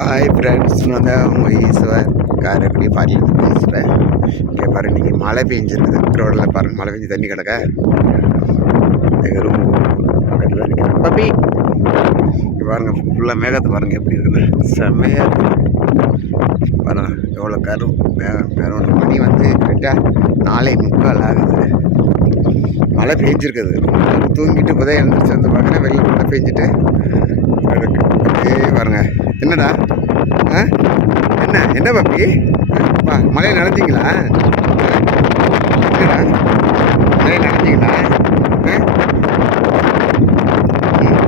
Hi friends, நான் தான் உங்கள் ஈஸ்வர் காரைக்குடி பாரிலேருந்து பேசுகிறேன். இங்கே பாருங்கள், இன்றைக்கி மழை பெஞ்சிருக்குது. ரோடில் பாருங்கள், மழை பெஞ்சு தண்ணி கிடக்க எங்கள் ரூம் பக்கத்தில் நிற்கிறேன். பப்பி இங்கே பாருங்கள், ஃபுல்லாக மேகத்தை பாருங்கள் எப்படி இருக்குன்னு. செம்மையாக இருக்குது பாருங்கள், எவ்வளோ மேகம் மணி வந்து கரெக்டாக 4:45 ஆகுது. மழை பெஞ்சிருக்குது. தூங்கிட்டு இப்போதே எழுந்திரிச்சு வந்து பார்க்குறேன், வெளியில் மழை பெஞ்சிட்டு கிடக்கு. அப்படியே பாருங்க. என்னடா என்ன பப்பி மழையை நனைஞ்சிங்களா? என்னடா மழையை நனைஞ்சிங்களா?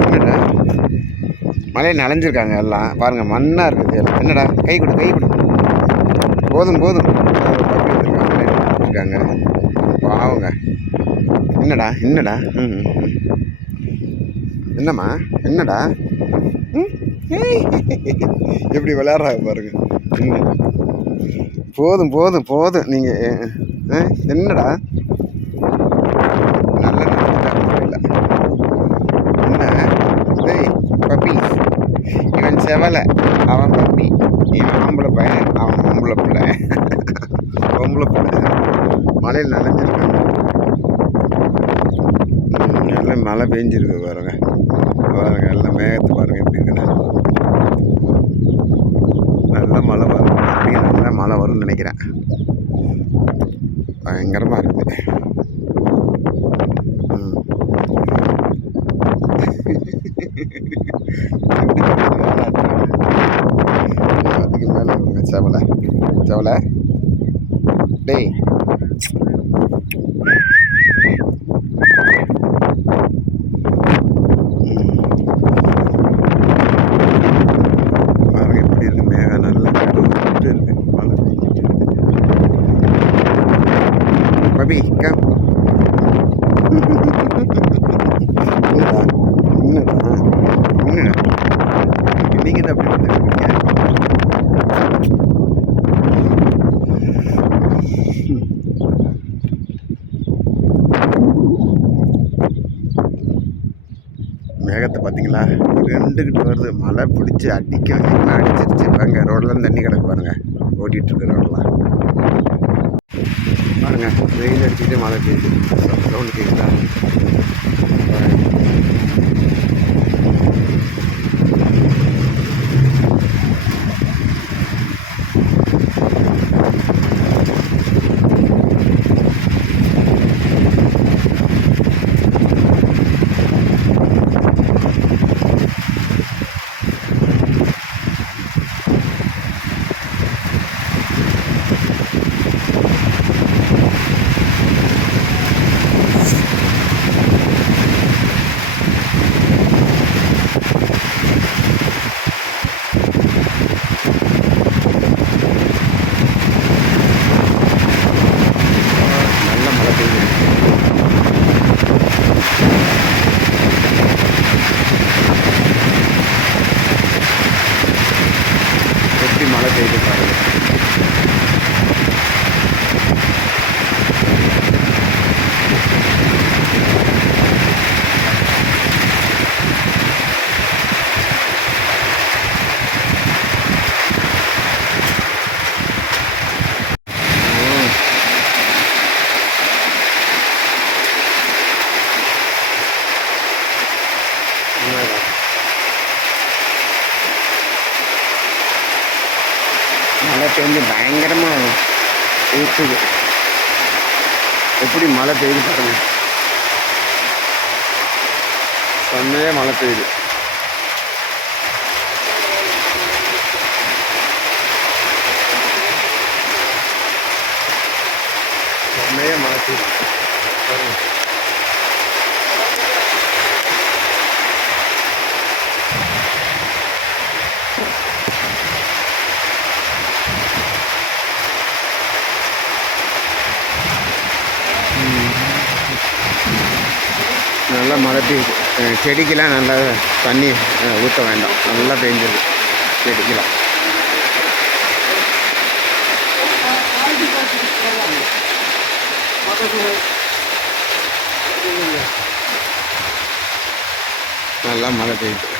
என்னடா மழையை நனைஞ்சிருக்காங்க எல்லாம் பாருங்கள், மண்ணாக இருக்குது எல்லாம். என்னடா கை கொடு போதும் பப்பி இருக்காங்க பாவங்க. என்னடா என்னம்மா என்னடா எப்படி விளையாடுறாங்க பாருங்க. போதும் நீங்கள் என்னடா நல்ல இல்லை என்ன பப்பி? இவன் செவலை, அவன் பப்பி. இவன் ஆம்பளை பையன், அவன் பொம்பளை பிள்ளை. மழையில் நனைஞ்சிருக்காங்க. நல்லா மழை பெஞ்சிருக்கு பாருங்க. எல்லாம் மேகத்தை பாருங்க எப்படி இருக்குன்னு. நல்ல மழை வரும், நல்ல மழை வரும்னு நினைக்கிறேன். பயங்கரமாக இருக்குது. அதுக்கு மேலே செவலை டேய் பாருங்க எப்படி இருக்கு. மேகம் நல்லா இருக்கு. மழை பெஞ்சிட்டு பபி கம். என்னடா நீங்க என்ன அப்படி பண்ணிருக்கீங்க? மேகத்தை பார்த்தீங்களா, 2கிட்ட வருது. மழை பிடிச்சி அடிச்சிருச்சு பாருங்க. ரோடெலாம் தண்ணி கிடக்கு பாருங்க, ஓட்டிகிட்டு இருக்கு ரோடெலாம் பாருங்க. வெயில் அடிச்சுட்டு மழை பெய்யுது. சவுண்டு கேட்குதா? எப்படி மழை பெய்யுது பாருங்க. மழை பெஞ்சு பயங்கரமாக ஊற்றுது. எப்படி மழை பெய்யுது பாருங்க. செம்மையாக மழை பெய்யுது. செம்மையாக மழை பெய்யுது பாருங்க. நல்லா மழை பெய்யுது. செடிக்கெலாம் நல்லா தண்ணி ஊற்ற வேண்டாம். நல்லா பெஞ்சிருக்கு செடிக்கெலாம். நல்லா மழை பெய்யுது.